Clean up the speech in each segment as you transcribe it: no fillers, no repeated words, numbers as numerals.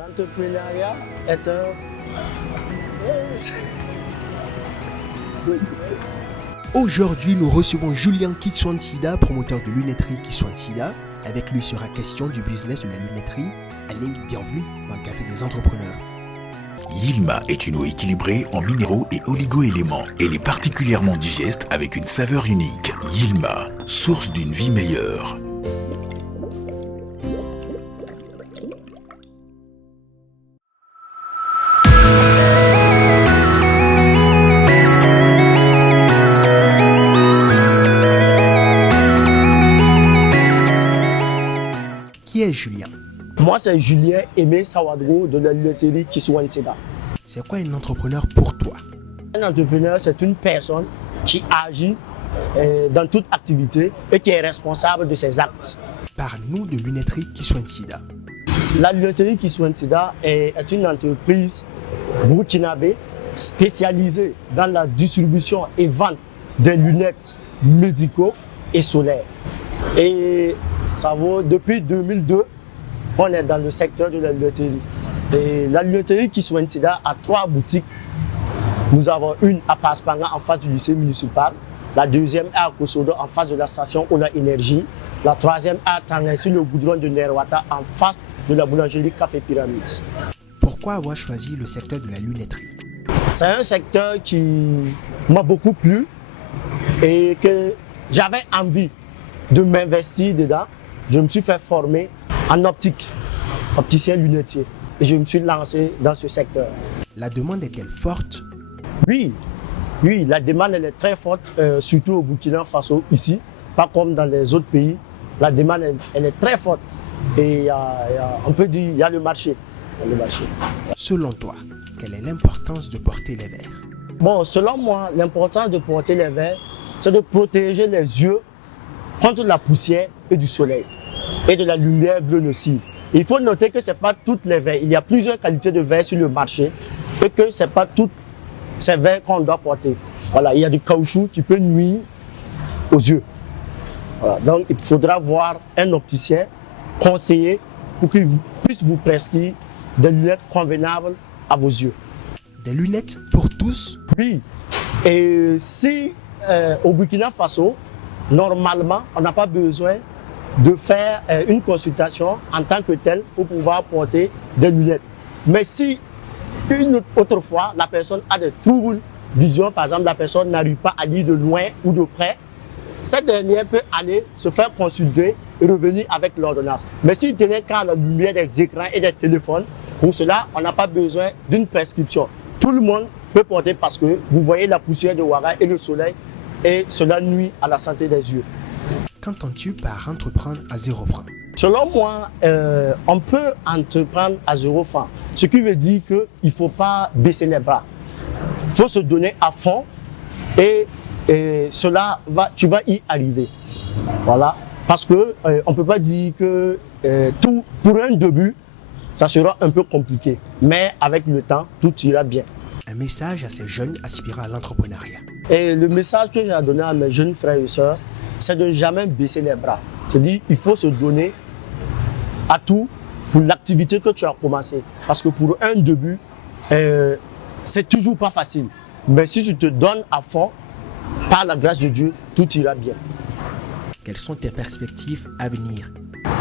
L'entrepreneuriat est un... Aujourd'hui, nous recevons Julien Kiswansida, promoteur de lunetterie Kiswansida. Avec lui sera question du business de la lunetterie. Allez, bienvenue dans le Café des entrepreneurs. Yilma est une eau équilibrée en minéraux et oligo-éléments. Elle est particulièrement digeste avec une saveur unique. Yilma, source d'une vie meilleure. Qui est Julien? Moi, c'est Julien Aimé Sawadro de la lunetterie Kiswansida. C'est quoi un entrepreneur pour toi? Un entrepreneur, c'est une personne qui agit dans toute activité et qui est responsable de ses actes. Parle-nous de lunetterie Kiswansida. La lunetterie Kiswansida est une entreprise burkinabé spécialisée dans la distribution et vente des lunettes médicaux et solaires. Et ça vaut depuis 2002 qu'on est dans le secteur de la lunetterie. Et la lunetterie Kiswansida a 3 boutiques. Nous avons une à Paspanga en face du lycée municipal. La deuxième est à Kosodo en face de la station Ola Énergie. La troisième est à Tanguay sur le goudron de Nerwata en face de la boulangerie Café Pyramide. Pourquoi avoir choisi le secteur de la lunetterie? C'est un secteur qui m'a beaucoup plu et que j'avais envie de m'investir dedans. Je me suis fait former en optique, opticien lunetier, et je me suis lancé dans ce secteur. La demande est-elle forte? Oui, la demande elle est très forte, surtout au Burkina Faso, ici, pas comme dans les autres pays. La demande elle est très forte et on peut dire qu'il y a le marché. Selon toi, quelle est l'importance de porter les verres? Bon, selon moi, l'importance de porter les verres, c'est de protéger les yeux contre la poussière et du soleil et de la lumière bleue nocive. Il faut noter que ce n'est pas toutes les verres. Il y a plusieurs qualités de verres sur le marché et que ce n'est pas toutes ces verres qu'on doit porter. Voilà, il y a du caoutchouc qui peut nuire aux yeux. Voilà, donc il faudra voir un opticien conseiller pour qu'il puisse vous prescrire des lunettes convenables à vos yeux. Des lunettes pour tous? Oui. Et si au Burkina Faso, normalement, on n'a pas besoin de faire une consultation en tant que telle pour pouvoir porter des lunettes. Mais si une autre fois, la personne a des troubles de vision, par exemple, la personne n'arrive pas à lire de loin ou de près, cette dernière peut aller se faire consulter et revenir avec l'ordonnance. Mais s'il tenait qu'à la lumière des écrans et des téléphones, pour cela, on n'a pas besoin d'une prescription. Tout le monde peut porter parce que vous voyez la poussière de Ouaga et le soleil et cela nuit à la santé des yeux. Qu'entends-tu par entreprendre à 0 francs? Selon moi, on peut entreprendre à 0 francs. Ce qui veut dire qu'il ne faut pas baisser les bras. Il faut se donner à fond et tu vas y arriver. Voilà. Parce qu'on ne peut pas dire que tout, pour un début, ça sera un peu compliqué. Mais avec le temps, tout ira bien. Un message à ces jeunes aspirant à l'entrepreneuriat. Et le message que j'ai à donner à mes jeunes frères et sœurs, c'est de ne jamais baisser les bras. C'est-à-dire qu'il faut se donner à tout pour l'activité que tu as commencé. Parce que pour un début, c'est toujours pas facile. Mais si tu te donnes à fond, par la grâce de Dieu, tout ira bien. Quelles sont tes perspectives à venir?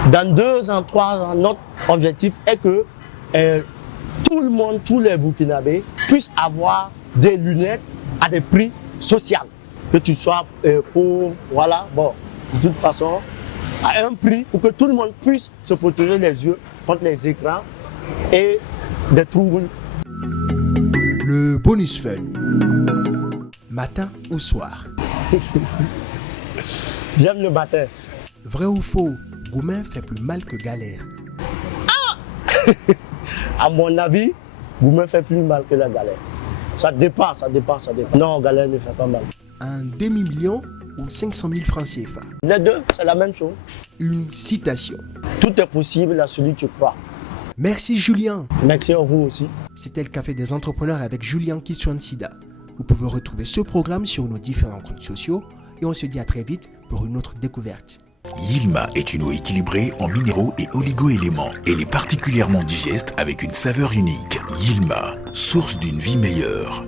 Dans 2 ans, 3 ans, notre objectif est que tout le monde, tous les Burkinabés, puissent avoir des lunettes à des prix sociaux. Que tu sois pauvre, voilà, bon, de toute façon, à un prix pour que tout le monde puisse se protéger les yeux contre les écrans et des troubles. Le bonus fun. Matin ou soir? J'aime le matin. Vrai ou faux? Goumen fait plus mal que galère. À mon avis, Goumen fait plus mal que la galère. Ça dépend. Non, galère ne fait pas mal. Un demi-million ou 500 000 francs CFA? Les deux, c'est la même chose. Une citation. Tout est possible à celui qui croit. Merci Julien. Merci à vous aussi. C'était le Café des entrepreneurs avec Julien Kiswansida. Vous pouvez retrouver ce programme sur nos différents comptes sociaux et on se dit à très vite pour une autre découverte. Yilma est une eau équilibrée en minéraux et oligo-éléments. Elle est particulièrement digeste avec une saveur unique. Yilma, source d'une vie meilleure.